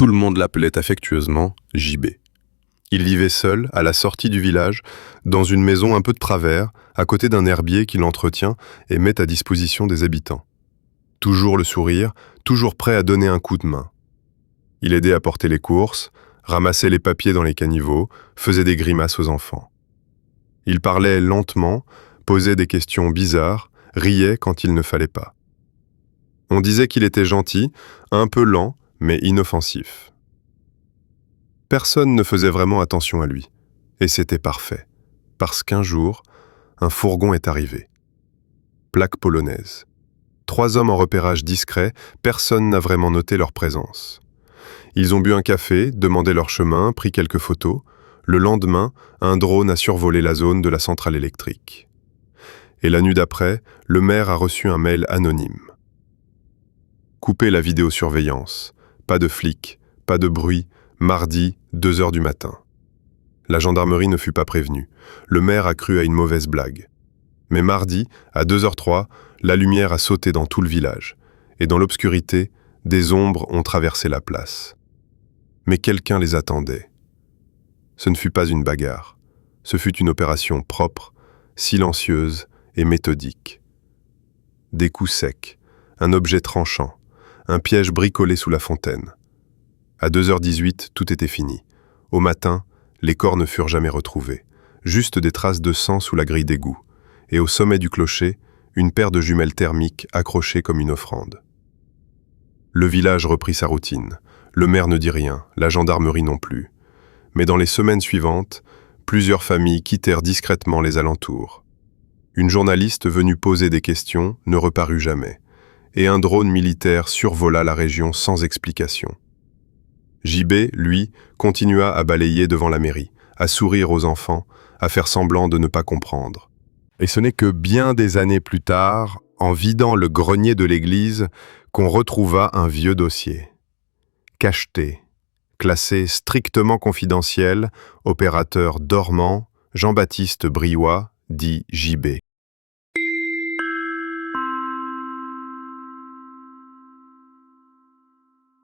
Tout le monde l'appelait affectueusement JB. Il vivait seul, à la sortie du village, dans une maison un peu de travers, à côté d'un herbier qu'il entretient et met à disposition des habitants. Toujours le sourire, toujours prêt à donner un coup de main. Il aidait à porter les courses, ramassait les papiers dans les caniveaux, faisait des grimaces aux enfants. Il parlait lentement, posait des questions bizarres, riait quand il ne fallait pas. On disait qu'il était gentil, un peu lent, mais inoffensif. Personne ne faisait vraiment attention à lui, et c'était parfait, parce qu'un jour, un fourgon est arrivé. Plaque polonaise. 3 hommes en repérage discret, personne n'a vraiment noté leur présence. Ils ont bu un café, demandé leur chemin, pris quelques photos. Le lendemain, un drone a survolé la zone de la centrale électrique. Et la nuit d'après, le maire a reçu un mail anonyme. Coupez la vidéosurveillance. Pas de flics, pas de bruit. Mardi, 2 heures du matin. La gendarmerie ne fut pas prévenue. Le maire a cru à une mauvaise blague. Mais mardi, à 2h03, la lumière a sauté dans tout le village. Et dans l'obscurité, des ombres ont traversé la place. Mais quelqu'un les attendait. Ce ne fut pas une bagarre. Ce fut une opération propre, silencieuse et méthodique. Des coups secs, un objet tranchant, un piège bricolé sous la fontaine. À 2h18, tout était fini. Au matin, les corps ne furent jamais retrouvés. Juste des traces de sang sous la grille d'égout. Et au sommet du clocher, une paire de jumelles thermiques accrochées comme une offrande. Le village reprit sa routine. Le maire ne dit rien, la gendarmerie non plus. Mais dans les semaines suivantes, plusieurs familles quittèrent discrètement les alentours. Une journaliste venue poser des questions ne reparut jamais. Et un drone militaire survola la région sans explication. JB, lui, continua à balayer devant la mairie, à sourire aux enfants, à faire semblant de ne pas comprendre. Et ce n'est que bien des années plus tard, en vidant le grenier de l'église, qu'on retrouva un vieux dossier. Cacheté, classé strictement confidentiel, opérateur dormant, Jean-Baptiste Briouat, dit JB.